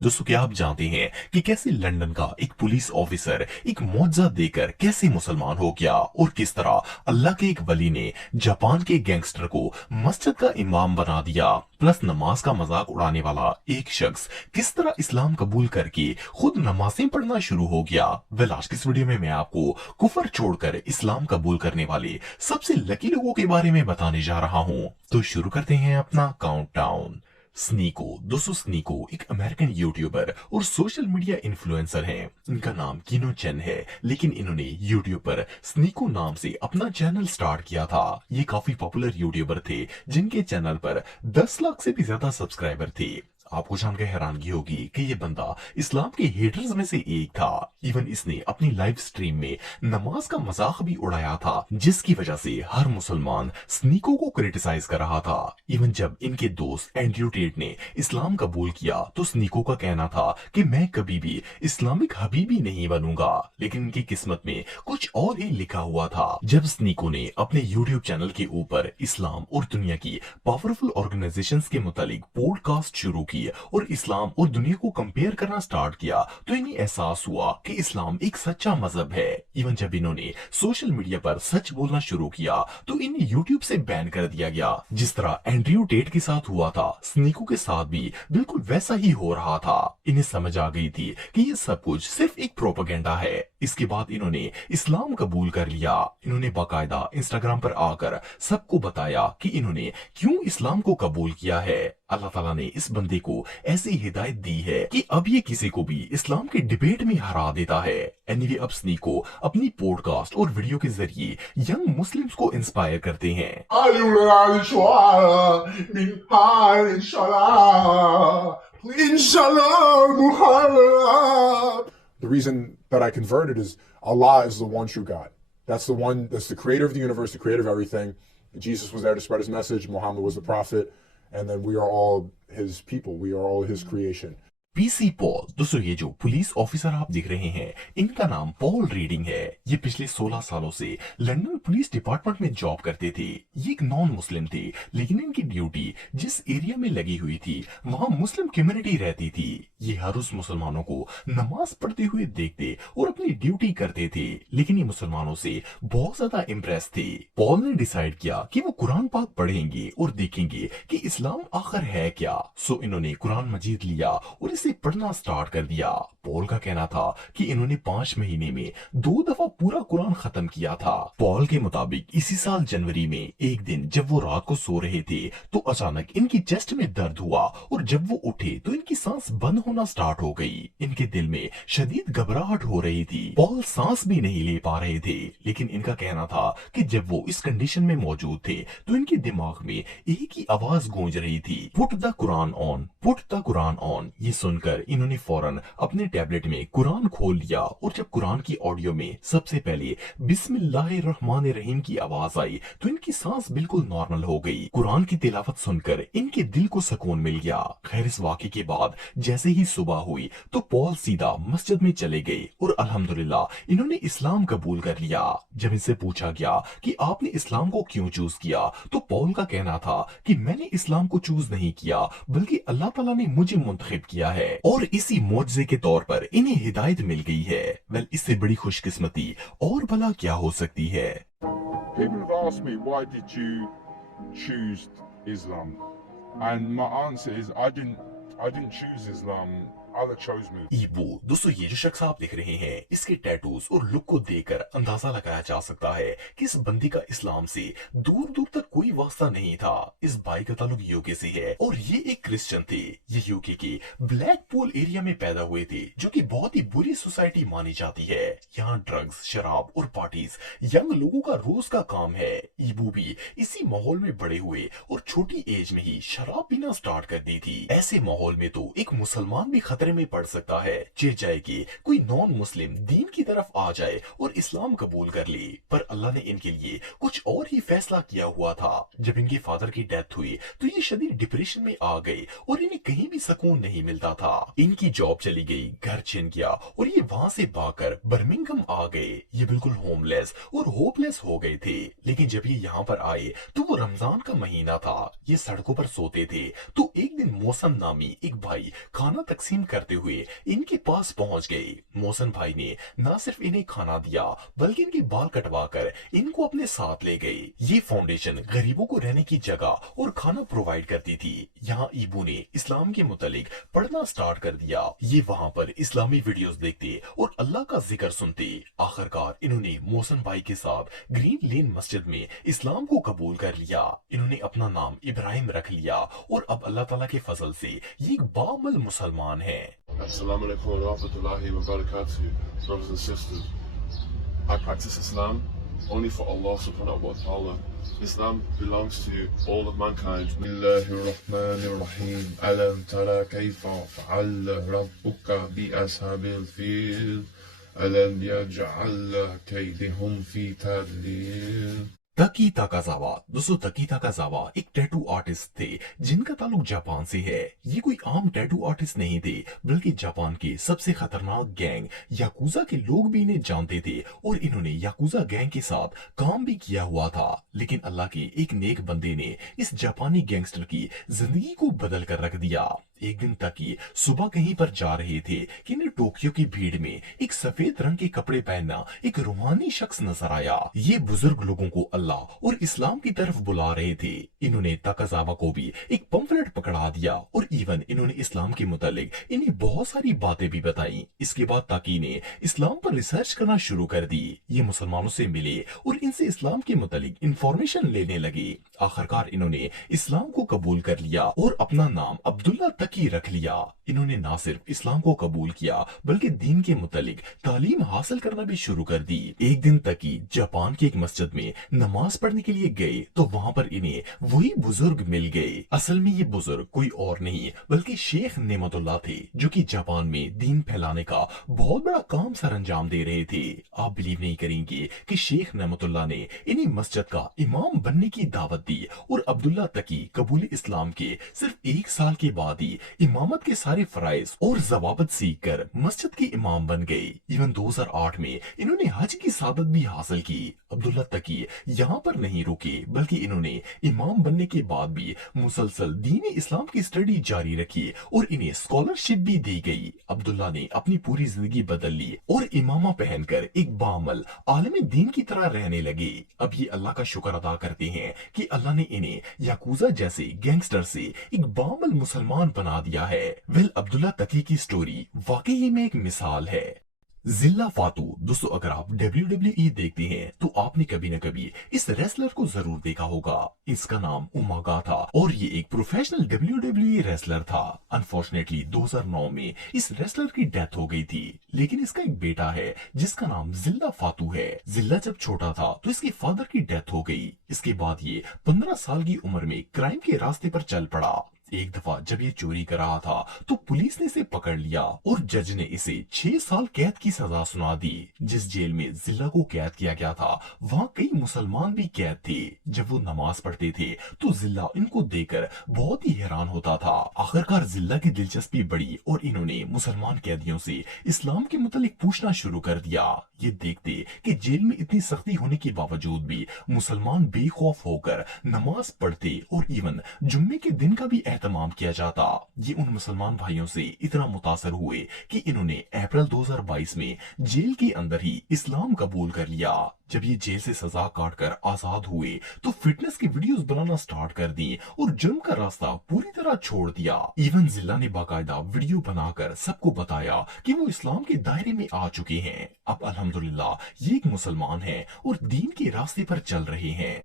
दोस्तों क्या आप जानते हैं कि कैसे लंदन का एक पुलिस ऑफिसर एक मुआवजा देकर कैसे मुसलमान हो गया और किस तरह अल्लाह के एक वली ने जापान के गैंगस्टर को मस्जिद का इमाम बना दिया। प्लस नमाज का मजाक उड़ाने वाला एक शख्स किस तरह इस्लाम कबूल करके खुद नमाजें पढ़ना शुरू हो गया। वेल आज की इस वीडियो में मैं आपको कुफर छोड़कर इस्लाम कबूल करने वाले सबसे लकी लोगों के बारे में बताने जा रहा हूँ। तो शुरू करते हैं अपना काउंटडाउन। स्नीको। दोस्तों स्नीको एक अमेरिकन यूट्यूबर और सोशल मीडिया इन्फ्लुएंसर हैं। इनका नाम किनो चेन है, लेकिन इन्होंने यूट्यूब पर स्नीको नाम से अपना चैनल स्टार्ट किया था। ये काफी पॉपुलर यूट्यूबर थे जिनके चैनल पर 10 लाख से भी ज्यादा सब्सक्राइबर थे। आपको जानकर हैरानगी होगी कि ये बंदा इस्लाम के हेटर्स में से एक था। इवन इसने अपनी लाइव स्ट्रीम में नमाज का मजाक भी उड़ाया था, जिसकी वजह से हर मुसलमान स्नीको को क्रिटिसाइज कर रहा था। इवन जब इनके दोस्त एंड्रयू टेट ने इस्लाम कबूल किया तो स्नीको का कहना था कि मैं कभी भी इस्लामिक हबीबी नहीं बनूंगा, लेकिन इनकी किस्मत में कुछ और ही लिखा हुआ था। जब स्नीको ने अपने यूट्यूब चैनल के ऊपर इस्लाम और दुनिया की पावरफुल ऑर्गेनाइजेशंस के मुतालिक पॉडकास्ट शुरू की और इस्लाम और दुनिया को कंपेयर करना स्टार्ट किया तो इन्हें एहसास हुआ कि इस्लाम एक सच्चा मजहब है। इवन जब इन्होंने सोशल मीडिया पर सच बोलना शुरू किया तो इन्हें यूट्यूब से बैन कर दिया गया। जिस तरह एंड्रयू टेट के साथ हुआ था, स्नीको के साथ भी बिल्कुल वैसा ही हो रहा था। इन्हें समझ आ गई थी कि ये सब कुछ सिर्फ एक प्रोपेगेंडा है। इसके बाद इन्होंने इस्लाम कबूल कर लिया। इन्होंने बाकायदा इंस्टाग्राम पर आकर सबको बताया कि इन्होंने क्यों इस्लाम को कबूल किया है। अल्लाह ताला ने इस बंदे को ऐसी हिदायत दी है कि अब ये किसी को भी इस्लाम के डिबेट में हरा देता है। एनीवे अब स्नीको अपनी पॉडकास्ट और वीडियो के जरिए यंग मुस्लिम्स को इंस्पायर करते हैं। The reason that I converted is Allah is the one true God. That's the creator of the universe, the creator of everything. Jesus was there to spread his message. Muhammad was the prophet. And then we are all his people. We are all his creation. PC Paul. दोस्तों ये जो police officer आप देख रहे हैं, इनका नाम Paul reading है। ये पिछले 16 सालों से लंदन पुलिस डिपार्टमेंट में जॉब करते थे। ये एक नॉन मुस्लिम थे, लेकिन इनकी ड्यूटी जिस एरिया में लगी हुई थी वहां मुस्लिम कम्युनिटी रहती थी। ये हर उस मुसलमानों को नमाज पढ़ते हुए देखते और अपनी ड्यूटी करते थे, लेकिन ये मुसलमानों से बहुत ज्यादा इम्प्रेस थे। पॉल ने डिसाइड किया कि वो कुरान पाक पढ़ेंगे और देखेंगे कि इस्लाम आखिर है क्या। सो इन्होंने कुरान मजीद लिया और इसे पढ़ना स्टार्ट कर दिया। पॉल का कहना था कि इन्होंने 5 महीने में 2 दफा पूरा कुरान खत्म किया था। पॉल के मुताबिक इसी साल जनवरी में एक दिन जब वो रात को सो रहे थे तो अचानक इनकी चेस्ट में दर्द हुआ और जब वो उठे तो इनकी सांस बंद होना स्टार्ट हो गई। इनके दिल में शदीद घबराहट हो रही थी। पॉल सांस भी नहीं ले पा रहे थे, लेकिन इनका कहना था कि जब वो इस कंडीशन में मौजूद थे तो इनके दिमाग में एक ही आवाज गूंज रही थी, put the Quran on, put the Quran on. ये सुनकर इन्होंने फौरन अपने टैबलेट में कुरान खोल लिया और जब कुरान की ऑडियो में सबसे पहले बिस्मिल्लाहिर्रहमानिर्रहीम की आवाज आई तो इनकी सांस बिल्कुल नॉर्मल हो गई। कुरान की तिलावत सुनकर इनके दिल को सुकून मिल गया। खैर इस वाक़े के बाद जैसे ही सुबह हुई तो पॉल सीधा मस्जिद में चले गए और अल्हम्दुलिल्लाह इन्होंने इस्लाम कबूल कर लिया। जब इनसे पूछा गया कि आपने इस्लाम को क्यों चूज किया तो पॉल का कहना था कि मैंने इस्लाम को चूज नहीं किया, बल्कि अल्लाह ताला ने मुझे मुंतखब किया है और इसी मौजज़े के तौर पर इन्हें हिदायत मिल गई है। वेल इससे बड़ी खुशकिस्मती और भला क्या हो सकती है। People have asked me, why did you choose Islam? And my answer is, I didn't choose Islam. Allah chose me. ईबू। दोस्तों ये जो शख्स आप देख रहे हैं, इसके टैटूज और लुक को देखकर अंदाजा लगाया जा सकता है कि इस बंदी का इस्लाम से दूर दूर तक कोई वास्ता नहीं था। इस भाई का ताल्लुक यूके से है और ये एक क्रिश्चियन थे। ये यूके के ब्लैक पूल एरिया में पैदा हुए थे, जो कि बहुत ही बुरी सोसाइटी मानी जाती है। यहाँ ड्रग्स, शराब और पार्टीज यंग लोगों का रोज का काम है। ईबू भी इसी माहौल में बड़े हुए और छोटी एज में ही शराब पीना स्टार्ट कर दी थी। ऐसे माहौल में तो एक मुसलमान भी खतरे में पड़ सकता है, जे जाए कि कोई नॉन मुस्लिम दीन की तरफ आ जाए और इस्लाम कबूल कर ले। पर अल्लाह ने इनके लिए कुछ और ही फैसला किया हुआ था। जब इनके फादर की डेथ हुई तो ये शदीद डिप्रेशन में आ गए और इन्हें कहीं भी सुकून नहीं मिलता था। इनकी जॉब चली गई, घर छिन गया और ये वहां से भागकर बर्मिंघम आ गए। ये बिल्कुल होमलेस और होपलेस हो गए थे। लेकिन जब ये यहाँ पर आए तो वो रमजान का महीना था। ये सड़कों पर सोते थे तो एक दिन मौसम नामी एक भाई खाना तकसीम करते हुए इनके पास पहुंच गए। मोहसिन भाई ने न सिर्फ इन्हें खाना दिया बल्कि इनके बाल कटवाकर इनको अपने साथ ले गए। ये फाउंडेशन गरीबों को रहने की जगह और खाना प्रोवाइड करती थी। यहाँ ईबू ने इस्लाम के मुतालिक पढ़ना स्टार्ट कर दिया। ये वहाँ पर इस्लामी वीडियोस देखते और अल्लाह का जिक्र सुनते। आखिरकार इन्होंने मोहसिन भाई के साथ ग्रीन लेन मस्जिद में इस्लाम को कबूल कर लिया। इन्होंने अपना नाम इब्राहिम रख लिया और अब अल्लाह ताला के फजल से ये एक बामल मुसलमान है। Assalamu alaikum wa rahmatullahi wa barakatuh, brothers and sisters. I practice Islam only for Allah subhanahu wa ta'ala. Islam belongs to all of mankind. Bismillahir Rahmanir Rahim. Alam tara kayfa fa'ala rabbuka bi ashabil fil. Alam yaj'al kaydahum fi tadlil. तकी ताकाजावा। दोस्तों तकी ताकाजावा एक tattoo artist थे जिनका ताल्लुक Japan से है। ये कोई आम टैटू आर्टिस्ट नहीं थे बल्कि जापान के सबसे खतरनाक गैंग याकुजा के लोग भी इन्हें जानते थे और इन्होंने याकुजा गैंग के साथ काम भी किया हुआ था। लेकिन अल्लाह के एक नेक बंदे ने इस जापानी गैंगस्टर की जिंदगी को बदल कर रख दिया। एक दिन तकी सुबह कहीं पर जा रहे थे कि इन्हें टोक्यो की भीड़ में एक सफेद रंग के कपड़े पहनना एक रूहानी शख्स नजर आया। ये बुजुर्ग लोगों को अल्लाह और इस्लाम की तरफ बुला रहे थे। इन्होंने ताकाजावा को भी एक पंफलेट पकड़ा दिया और इवन इन्होंने इस्लाम के मुतालिक इन्हें बहुत सारी बातें भी बताई। इसके बाद ताकी ने इस्लाम पर रिसर्च करना शुरू कर दी। ये मुसलमानों से मिले और इनसे इस्लाम के मुतालिक इंफॉर्मेशन लेने लगे। आखिरकार इन्होंने इस्लाम को कबूल कर लिया और अपना नाम अब्दुल्ला तकी रख लिया। इन्होंने ना सिर्फ इस्लाम को कबूल किया बल्कि दीन के मुतालिक तालीम हासिल करना भी शुरू कर दी। एक दिन तकी जापान की एक मस्जिद में नमाज पढ़ने के लिए गए तो वहाँ पर इन्हें वही बुजुर्ग मिल गए। असल में ये बुजुर्ग कोई और नहीं बल्कि शेख नेमतुल्लाह थे जो कि जापान में दीन फैलाने का बहुत बड़ा काम सर अंजाम दे रहे थे। आप बिलीव नहीं करेंगे कि शेख नेमतुल्लाह ने इन्हें मस्जिद का इमाम बनने की दावत दी और अब्दुल्ला तकी कबूल इस्लाम के सिर्फ 1 साल के बाद ही इमामत के सारे फराइज और जवाबत सीख कर मस्जिद के इमाम बन गए। इवन 2008 में इन्होंने हज की सादत भी हासिल की। अब्दुल्ला तकी यहाँ पर नहीं रुके बल्कि इन्होंने इमाम बनने के बाद भी मुसलसल दीन इस्लाम की स्टडी जारी रखी और इन्हें स्कॉलरशिप भी दी गई। अब्दुल्ला ने अपनी पूरी जिंदगी बदल ली और इमामा पहनकर एक बामल आलम दीन की तरह रहने लगे। अब ये अल्लाह का शुक्र अदा करते हैं कि अल्लाह ने इन्हें याकूजा जैसे गैंगस्टर से एक बामल मुसलमान बना दिया है। वेल अब्दुल्ला तकी की स्टोरी वाकई में एक मिसाल है। जिल्ला फातू। दोस्तों अगर आप WWE देखते हैं तो आपने कभी न कभी इस रेसलर को जरूर देखा होगा। इसका नाम उमागा था और ये एक प्रोफेशनल WWE रेसलर था। अनफॉर्चुनेटली 2009 में इस रेसलर की डेथ हो गई थी लेकिन इसका एक बेटा है जिसका नाम जिल्ला फातू है। जिल्ला जब छोटा था तो इसके फादर की डेथ हो गई। इसके बाद ये 15 साल की उम्र में क्राइम के रास्ते पर चल पड़ा। एक दफा जब ये चोरी कर रहा था तो पुलिस ने इसे पकड़ लिया और जज ने इसे 6 साल कैद की सजा सुना दी। जिस जेल में जिल्ला को कैद किया गया था वहाँ कई मुसलमान भी कैद थे। जब वो नमाज पढ़ते थे तो जिल्ला इनको देखकर बहुत ही हैरान होता था। आखिरकार जिल्ला की दिलचस्पी बढ़ी और इन्होंने मुसलमान कैदियों से इस्लाम के मुतालिक पूछना शुरू कर दिया। ये देखते कि जेल में इतनी सख्ती होने के बावजूद भी मुसलमान बेखौफ होकर नमाज पढ़ते और इवन जुम्मे के दिन का भी एहतमाम किया जाता। ये उन मुसलमान भाइयों से इतना मुतासर हुए कि इन्होंने अप्रैल 2022 में जेल के अंदर ही इस्लाम कबूल कर लिया। जब ये जेल से सजा काट कर आजाद हुए तो फिटनेस की वीडियोस बनाना स्टार्ट कर दी और जुर्म का रास्ता पूरी तरह छोड़ दिया। इवन जिल्ला ने बाकायदा वीडियो बनाकर सबको बताया कि वो इस्लाम के दायरे में आ चुके हैं। अब अल्हम्दुलिल्लाह ये एक मुसलमान है और दीन के रास्ते पर चल रहे हैं।